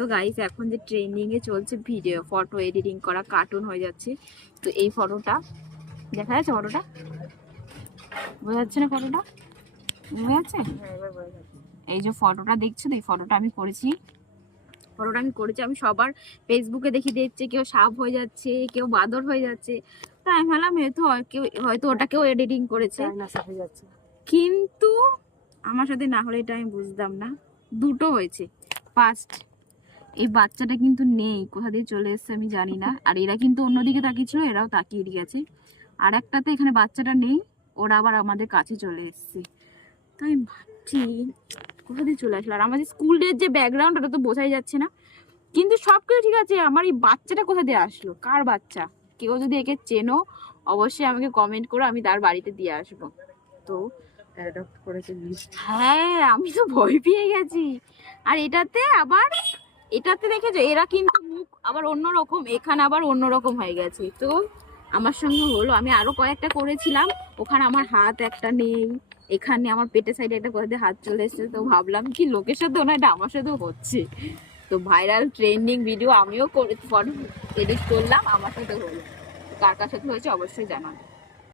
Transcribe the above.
তো গাইস এখন যে ট্রেন্ডিং এ চলছে ভিডিও ফটো এডিটিং করা কার্টুন হয়ে যাচ্ছে। তো এই ফটোটা দেখা যাচ্ছে, ফটোটা বোঝা যাচ্ছে না, ফটোটা বোঝা যাচ্ছে? এই যে ফটোটা দেখছো তো, এই ফটোটা আমি করেছি। আমি সবার ফেসবুকে দেখি দিচ্ছে, কেউ সাপ হয়ে যাচ্ছে, কেউ বাদর হয়ে যাচ্ছে। তা আমি ভাবলাম হয়তো ওটাকেও এডিটিং করেছে, কিন্তু আমার সাথে না হলে এটা আমি বুঝতাম না। দুটো হয়েছে। ফার্স্ট, এই বাচ্চাটা কিন্তু নেই, কোথা দিয়ে চলে এসছে আমি জানি না। আর এরা কিন্তু অন্যদিকে তাকিয়েছিল, এরাও তাকিয়ে গেছে। আর একটাতে এখানে বাচ্চাটা নেই, ওরা আবার আমাদের কাছে চলে এসছে। তো আমি ভাবছি কোথা দিয়ে চলে আসলো। আর আমাদের স্কুলের যে ব্যাকগ্রাউন্ড, ওটা তো বোঝাই যাচ্ছে না। কিন্তু সবকিছু ঠিক আছে, আমার এই বাচ্চাটা কোথা দিয়ে আসলো, কার বাচ্চা? কেউ যদি একে চেনো অবশ্যই আমাকে কমেন্ট করো, আমি তার বাড়িতে দিয়ে আসবো। তো অ্যাডপ্ট করেছে লিস্ট। হ্যাঁ, আমি তো ভয় পেয়ে গেছি। আর এটাতে দেখেছো, এরা কিন্তু মুখ আবার অন্যরকম, এখানে আবার অন্যরকম হয়ে গেছে। তো আমার সঙ্গে হলো, আমি আরো কয়েকটা করেছিলাম, ওখানে আমার হাত একটা নেই, এখানে আমার পেটের সাইডে একটা কোথা দিয়ে হাত চলে এসেছে। তো ভাবলাম কি লোকের সাথে না, এটা আমার সাথেও হচ্ছে। তো ভাইরাল ট্রেন্ডিং ভিডিও আমিও করে ফটো এডিট করলাম, আমার সাথে হলো। কার কার সাথে হয়েছে অবশ্যই জানাবো।